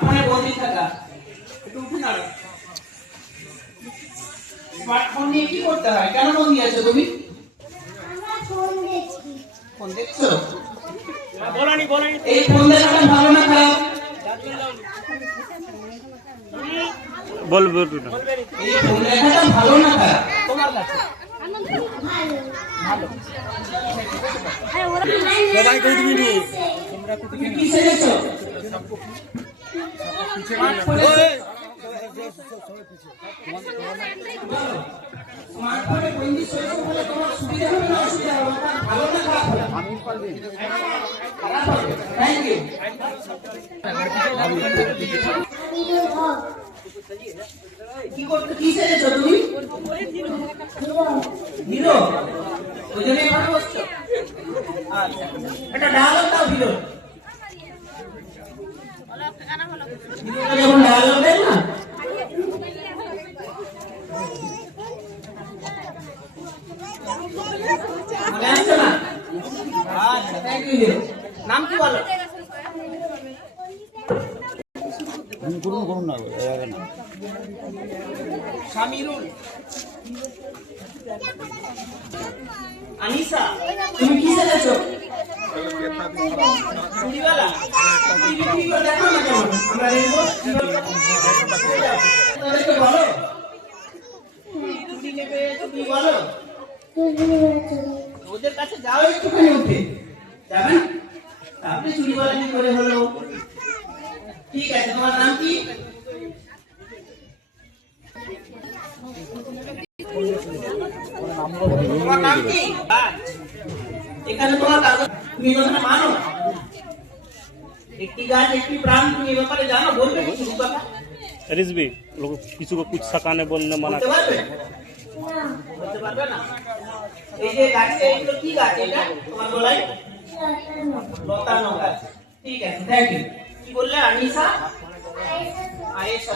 ফোনে বন্দি থাকা, একটু উঠে দাঁড়াও। স্মার্টফোন নিয়ে কি করতে হয়? কেন বন্দি আছো তুমি? ফোন দেখছো? এই ফোন দেখাটা ভালো না খারাপ? বলবো এই ফোন দেখাটা ভালো না খারাপ তোমার কাছে? তুমি কি ছেড়েছো? স্মার্টফোনে বন্দি ছেড়েছো বলে তোমার সুবিধা হবে না অসুবিধা হবে? ভালো না খারাপ হবে? খারাপ হবে। Thank you. কি ছেড়েছো তুমি? হিরো ওই জন্য এখানে বসছো? আচ্ছা, এটা ডায়ালগ দাও হিরো। হিরোটা যখন ডায়ালগ দেয় না, মনে আসছে না? আচ্ছা, থ্যাংক ইউ হিরো। নাম কি বলো? করুন না শামিরুল। আনিসা, তুমি কি ছেড়েছো? চুড়িওয়ালা। টিভিগুলো দেখো না কেন? আমরা দেখবো। তাদেরকে বলো চুড়ি নেবে, তুমি বলো ওদের কাছে যাও একটুখানি উঠে যাবেন, আপনি চুড়িওয়ালা কি করে হলো? ঠিক আছে, তোমার নাম কি? তোমার নাম কি? এখানে তোমার কাগজ তুমি কথা মানো? একটি গাছ একটি প্রাণ, তুমি এ ব্যাপারে জানো? বলবে কিছু কথা? रिजवी लोग किसी को कुछ सकाने बोलने मना বলতে পারবে? বলতে পারবে না? এই যে গাছটা, এগুলো কি গাছ? এটা তোমার গলায় লতানো গাছ। ঠিক আছে, থ্যাংক ইউ। কি বললে আনিসা? আয়েশা।